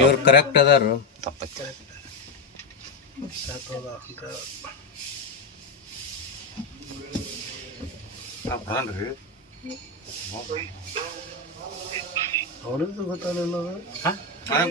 ಇವ್ರು ಕರೆಕ್ಟ್ ಅದಾರು. ತಪ್ಪ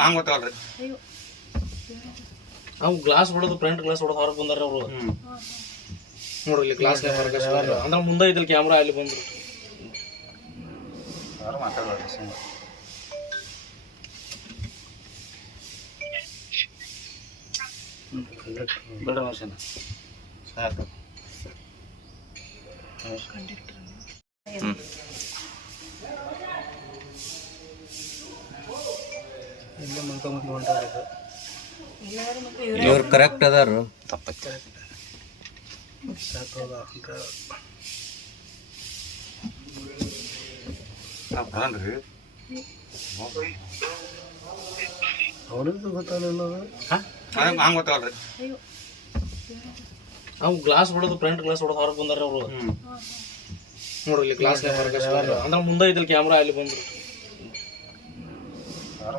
ಹಂಗೆ ಗೊತ್ತಾಗಲ್ರಿ. ನಾವು ಗ್ಲಾಸ್ ಹೊಡೆದು ಫ್ರಂಟ್ ಗ್ಲಾಸ್ ಹೊಡೆದು ಹೊರಗೆ ಬಂದಾರ ಅವರು. ನೋಡ್ರಿ ಇಲ್ಲಿ ಗ್ಲಾಸ್ ಅಂದ್ರೆ ಮುಂದೆ ಐತಲ್ ಕ್ಯಾಮ್ರಾ ಅಲ್ಲಿ ಬಂದ್ರು. ಇವ್ರು ಕರೆಕ್ಟ್ ಅದಾರು. ತಪ್ಪತ್ತೆ ಹಂಗ್ರಿ ಅವ್ರಿಗೂ ಗೊತ್ತಾಗಲಿಲ್ಲ ಹಂಗೆ ಗೊತ್ತಾಗಲ್ರಿ ಅವು ಗ್ಲಾಸ್ ಹೊಡೆದು ಫ್ರಂಟ್ ಗ್ಲಾಸ್ ಹೊಡೆದು ಹೊರಗೆ ಬಂದಾರ ಅವರು. ನೋಡ್ರಿ ಇಲ್ಲಿ ಗ್ಲಾಸ್ ಅಂದ್ರೆ ಮುಂದೆ ಇದ್ರಲ್ಲಿ ಕ್ಯಾಮ್ರಾ ಅಲ್ಲಿ ಬಂದ್ರು ಯಾರು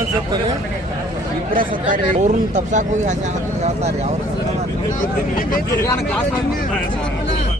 ಕಂಡಕ್ಟರ್ ಬಿಡ ಮನುಷ್ಯನ ಸಾಕು ಅವ್ರನ್ನ ತಪ್ಸಾಕ್ ಹೋಗಿ ಹಂಗೆ ಹೇಳ್ತಾರೆ ಅವ್ರ.